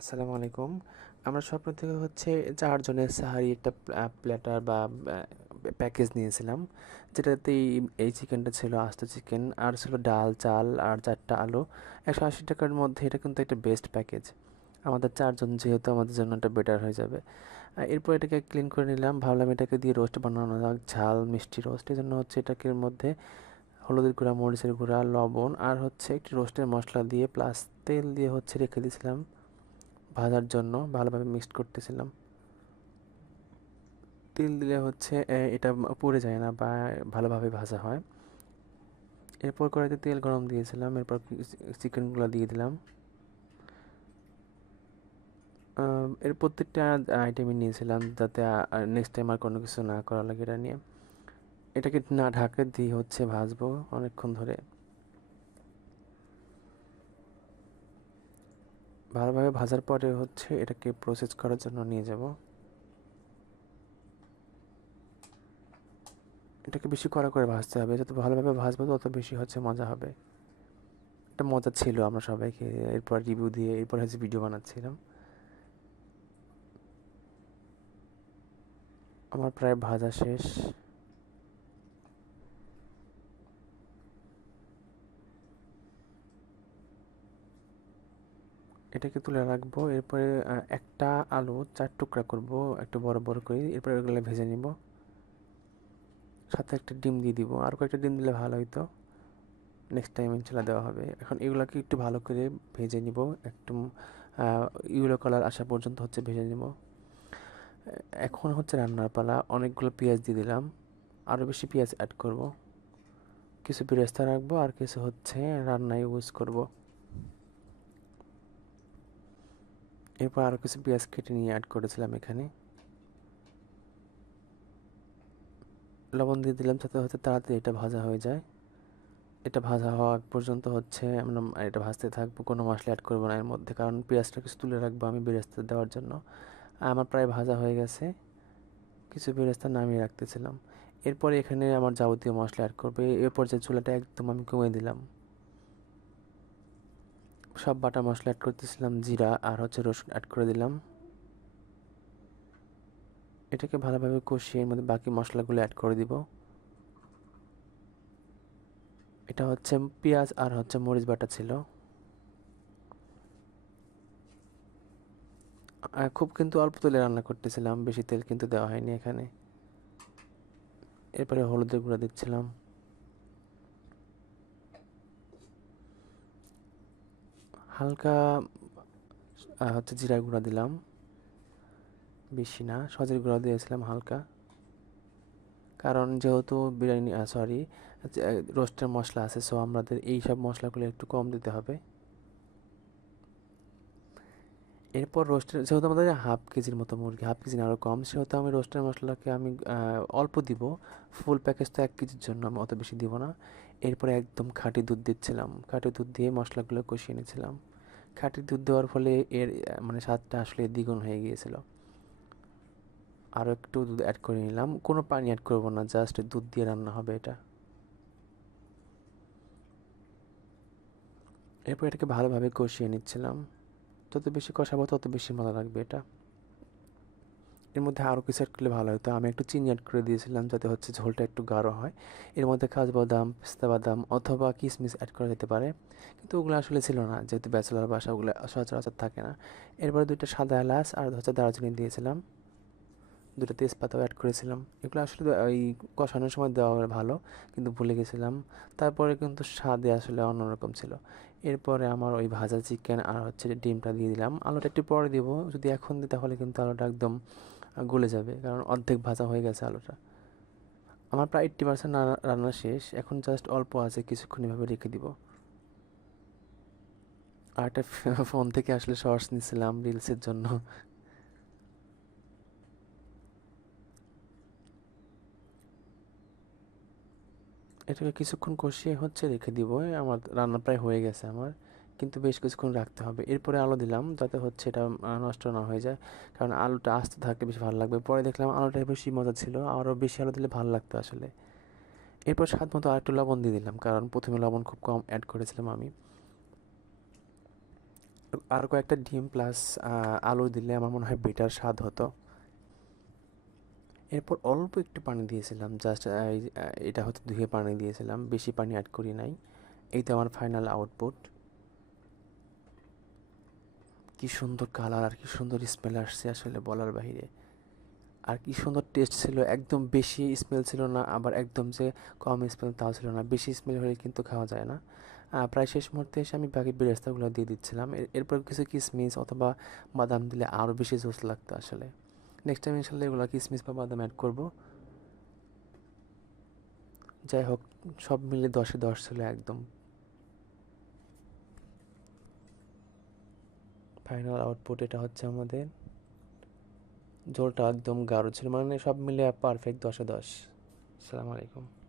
আসসালামু আলাইকুম। আমরা স্বপ্ন থেকে হচ্ছে ৪ জনের সাহারি একটা প্ল্যাটার বা প্যাকেজ নিয়েছিলাম। যেটাতে এই চিকেনটা ছিল আস্ত চিকেন, আর ছিল ডাল, চাল আর ৪ টা আলু। ৳১৮০ র মধ্যে এটা কিন্তু একটা বেস্ট প্যাকেজ। আমাদের ৪ জন যেহেতু আমাদের জন্য এটা বেটার হয়ে যাবে। এরপর এটাকে ক্লিন করে নিলাম। ভাবলাম এটাকে দিয়ে রোস্ট বানানো যাক, ঝাল মিষ্টি রোস্ট। এজন্য হচ্ছে এটাকে এর মধ্যে হলুদের গুঁড়া, মরিচের গুঁড়া, লবণ আর হচ্ছে একটু রোস্টের মসলা দিয়ে প্লাস তেল দিয়ে হচ্ছে রেখে দিয়েছিলাম ভাজার জন্য। ভালোভাবে মিক্সড করতেছিলাম। তেল দিলে হচ্ছে এটা পুড়ে যায় না বা ভালোভাবে ভাজা হয়। এরপর কড়াইতে তেল গরম দিয়েছিলাম। এরপর চিকেনগুলো দিয়ে দিলাম। এর প্রত্যেকটা আইটেমই নিয়েছিলাম যাতে নেক্সট টাইম আর কোনো কিছু না করা লাগে এটা নিয়ে। এটাকে না ঢাকা দিয়ে হচ্ছে ভাজবো অনেকক্ষণ ধরে। ভালোভাবে ভাজার পরে হচ্ছে এটাকে প্রসেস করার জন্য নিয়ে যাব। এটাকে বেশি কড়া করে ভাজতে হবে। যত ভালোভাবে ভাজবো তত বেশি হচ্ছে মজা হবে। এটা মজা ছিল, আমরা সবাইকে এরপর রিভিউ দিয়ে এরপর হচ্ছে ভিডিও বানাচ্ছিলাম। আমার প্রায় ভাজা শেষ। এটাকে তুলে রাখবো। এরপরে একটা আলু ৪ টুকরা করব, একটু বড় বড় করে। এরপরে ওগুলো ভেজে নিব। সাথে একটা ডিম দিয়ে দিব। আর কয়েকটা ডিম দিলে ভালো হইতো। নেক্সট টাইম ইনশাল্লাহ দেওয়া হবে। এখন এগুলোকে একটু ভালো করে ভেজে নিব। একটু ইয়েলো কালার আসা পর্যন্ত হচ্ছে ভেজে নিব। এখন হচ্ছে রান্নার পালা। অনেকগুলো পেঁয়াজ দিয়ে দিলাম। আরও বেশি পেঁয়াজ অ্যাড করব। কিছু বেরেস্তা রাখবো আর কিছু হচ্ছে রান্নায় ইউজ করব। এরপর আরও কিছু পেঁয়াজ কেটে নিয়ে অ্যাড করেছিলাম এখানে। লবণ দিয়ে দিলাম যাতে হচ্ছে তাড়াতাড়ি এটা ভাজা হয়ে যায়। এটা ভাজা হওয়া আগ পর্যন্ত হচ্ছে আমরা এটা ভাজতে থাকবো। কোনো মশলা অ্যাড করবো না এর মধ্যে, কারণ পেঁয়াজটা কিছু তুলে রাখবো আমি বেরেস্তা দেওয়ার জন্য। আমার প্রায় ভাজা হয়ে গেছে। কিছু বেরেস্তা নামিয়ে রাখতেছিলাম। এরপরে এখানে আমার যাবতীয় মশলা অ্যাড করবে। এরপর যে চুলাটা একদম আমি কমিয়ে দিলাম। সব বাটা মশলা অ্যাড করতেছিলাম, জিরা আর হচ্ছে রসুন অ্যাড করে দিলাম। এটাকে ভালোভাবে কষিয়ে এর মধ্যে বাকি মশলাগুলো অ্যাড করে দিব। এটা হচ্ছে পেঁয়াজ আর হচ্ছে মরিচ বাটা ছিল। খুব কিন্তু অল্প তেলে রান্না করতেছিলাম, বেশি তেল কিন্তু দেওয়া হয়নি এখানে। এরপরে হলুদের গুঁড়া দিচ্ছিলাম। হালকা হচ্ছে জিরার গুঁড়া দিলাম, বেশি না। সজের গুঁড়া দিয়েছিলাম হালকা, কারণ যেহেতু বিরিয়ানি সরি রোস্টের মশলা আছে, সো আমাদের এই সব মশলাগুলো একটু কম দিতে হবে। এরপর রোস্টের যেহেতু আমাদের হাফ কেজির মতো মুরগি, হাফ কেজি না আরও কম, সেহেতু আমি রোস্টের মশলাকে আমি অল্প দিব। ফুল প্যাকেজ তো 1 কেজির জন্য আমি অত বেশি দিব না। এরপরে একদম খাঁটি দুধ দিচ্ছিলাম। খাঁটি দুধ দিয়ে মশলাগুলো কষিয়ে নিয়েছিলাম। খাঁটি দুধ দেওয়ার ফলে এর মানে স্বাদটা আসলে দ্বিগুণ হয়ে গিয়েছিল। আরও একটু দুধ অ্যাড করে নিলাম। কোনো পানি অ্যাড করবো না, জাস্ট দুধ দিয়ে রান্না হবে এটা। এরপর এটাকে ভালোভাবে কষিয়ে নিচ্ছিলাম। যত বেশি কষাবো তত বেশি মজা লাগবে এটা। এর মধ্যে আরও কিছু অ্যাড করলে ভালো হতো। আমি একটু চিনি অ্যাড করে দিয়েছিলাম যাতে হচ্ছে ঝোলটা একটু গাঢ় হয়। এর মধ্যে কাজু বাদাম, পেস্তা বাদাম অথবা কিশমিশ অ্যাড করা যেতে পারে, কিন্তু ওগুলো আসলে ছিল না, যেহেতু ব্যাচেলার বাসা ওগুলো সচরাচর থাকে না। এরপরে 2টা সাদা এলাচ আর হচ্ছে দারুচিনি দিয়েছিলাম। 2টা তেজপাতাও অ্যাড করেছিলাম। এগুলো আসলে ওই কষানোর সময় দেওয়া ভালো, কিন্তু ভুলে গেছিলাম। তারপরে কিন্তু স্বাদে আসলে অন্যরকম ছিল। এরপরে আমার ওই ভাজা চিকেন আর হচ্ছে ডিমটা দিয়ে দিলাম। আলুটা একটু পরে দিব, যদি এখন দিই তাহলে কিন্তু আলুটা একদম গলে যাবে, কারণ অর্ধেক ভাজা হয়ে গেছে আলুটা। আমার প্রায় 80% রান্না শেষ। এখন জাস্ট অল্প আছে, কিছুক্ষণ এভাবে রেখে দিব। আর একটা ফোন থেকে আসলে শর্টস নিছিলাম রিলসের জন্য। এটাকে কিছুক্ষণ কষিয়ে হচ্ছে রেখে দিব। আমার রান্না প্রায় হয়ে গেছে আমার, কিন্তু বেশ কিছুক্ষণ রাখতে হবে। এরপরে আলু দিলাম যাতে হচ্ছে এটা নষ্ট না হয়ে যায়, কারণ আলুটা আস্ত থাকলে বেশি ভালো লাগবে। পরে দেখলাম আলুটা বেশি মজা ছিল, আরও বেশি আলু দিলে ভালো লাগতো আসলে। এরপর স্বাদ মতো আরেকটু লবণ দিয়ে দিলাম, কারণ প্রথমে লবণ খুব কম অ্যাড করেছিলাম আমি। আর কয়েকটা ডিম প্লাস আলু দিলে আমার মনে হয় বেটার স্বাদ হতো। এরপর অল্প একটু পানি দিয়েছিলাম, জাস্ট এটা হচ্ছে ধুয়ে পানি দিয়েছিলাম, বেশি পানি অ্যাড করি নাই। এই তো আমার ফাইনাল আউটপুট। কি সুন্দর কালার আর কি সুন্দর স্মেল আসছে, আসলে বলার বাহিরে। আর কি সুন্দর টেস্ট ছিল, একদম বেশি স্মেল ছিল না, আবার একদম যে কম স্মেল তাও ছিল না। বেশি স্মেল হলে কিন্তু খাওয়া যায় না। প্রায় শেষ মুহূর্তে এসে আমি বাকি বেরেস্তাগুলো দিয়ে দিচ্ছিলাম। এরপর কিছু কিশমিশ অথবা বাদাম দিলে আরও বেশি জোস লাগতো আসলে। নেক্সট টাইম ইনশাল্লাহ এগুলো কিশমিশ বা বাদাম অ্যাড করবো। যাই হোক, সব মিলে 10-এ 10 ছিল একদম। ফাইনাল আউটপুট এটা হচ্ছে আমাদের। ঝোলটা একদম গাঢ় ছিল, মানে সব মিলে পারফেক্ট 10-এ 10। আসসালামু আলাইকুম।